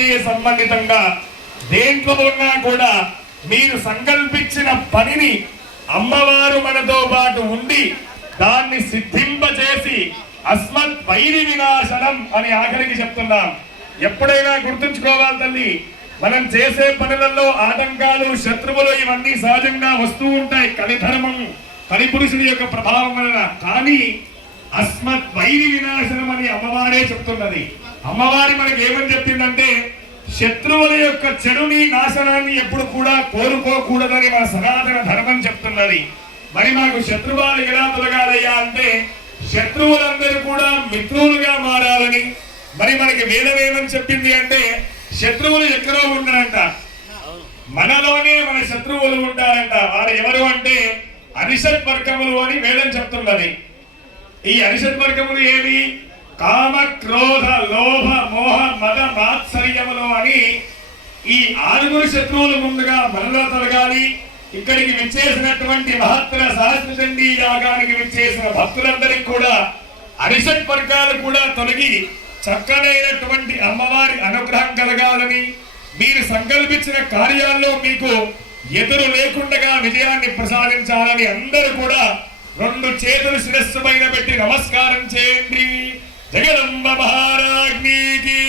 రాజకీయ సంబంధితంగా దేంట్లో ఉన్నా కూడా మీరు సంకల్పించిన పనిని అమ్మవారు మనతో పాటు ఉండి దాన్ని సిద్ధింపచేసి అస్మత్ వైరి వినాశనం అని ఆఖరికి చెప్తున్నాం. ఎప్పుడైనా గుర్తుంచుకోవాలి తల్లి, మనం చేసే పనులలో ఆటంకాలు, శత్రువులు ఇవన్నీ సహజంగా వస్తూ ఉంటాయి. కలిధర్మం, కలిపురుషుడి యొక్క ప్రభావం వలన. కానీ అస్మత్ వైరి వినాశనం అని అమ్మవారే చెప్తున్నది. అమ్మవారి మనకి ఏమని చెప్పిందంటే శత్రువుల యొక్క చెడుని, నాశనాన్ని ఎప్పుడు కూడా కోరుకోకూడదని మన సనాతన ధర్మం చెప్తున్నది. మరి మాకు శత్రువులు ఎలా తొలగాలయ్యా అంటే శత్రువులందరూ కూడా మిత్రులుగా మారాలని మరి మనకి వేదం ఏమని చెప్పింది అంటే శత్రువులు ఎక్కడో ఉండరంట, మనలోనే మన శత్రువులు ఉంటారంట. వారు ఎవరు అంటే అరిషత్ వర్గములు అని వేదం చెప్తున్నది. ఈ అరిషత్ వర్గములు ఏవి? కామ, క్రోధ, లోభ, మోహ, మద, మాత్సర్యములు అని ఈ 6 శత్రువులు ముందుగా మనలో తొలగాలి. ఇక్కడికి విచ్చేసినటువంటి మహత్తర సహస్రచండీ యాగానికి విచ్చేసిన భక్తులందరికీ కూడా అరిషత్ వర్గాలు కూడా తొలగి చక్కనైనటువంటి అమ్మవారి అనుగ్రహం కలగాలని, మీరు సంకల్పించిన కార్యాల్లో మీకు ఎదురు లేకుండా విజయాన్ని ప్రసాదించాలని అందరూ కూడా 2 చేతులు శిరస్సు పైన పెట్టి నమస్కారం చేయండి. జగదంబ మహారాజ్ఞికి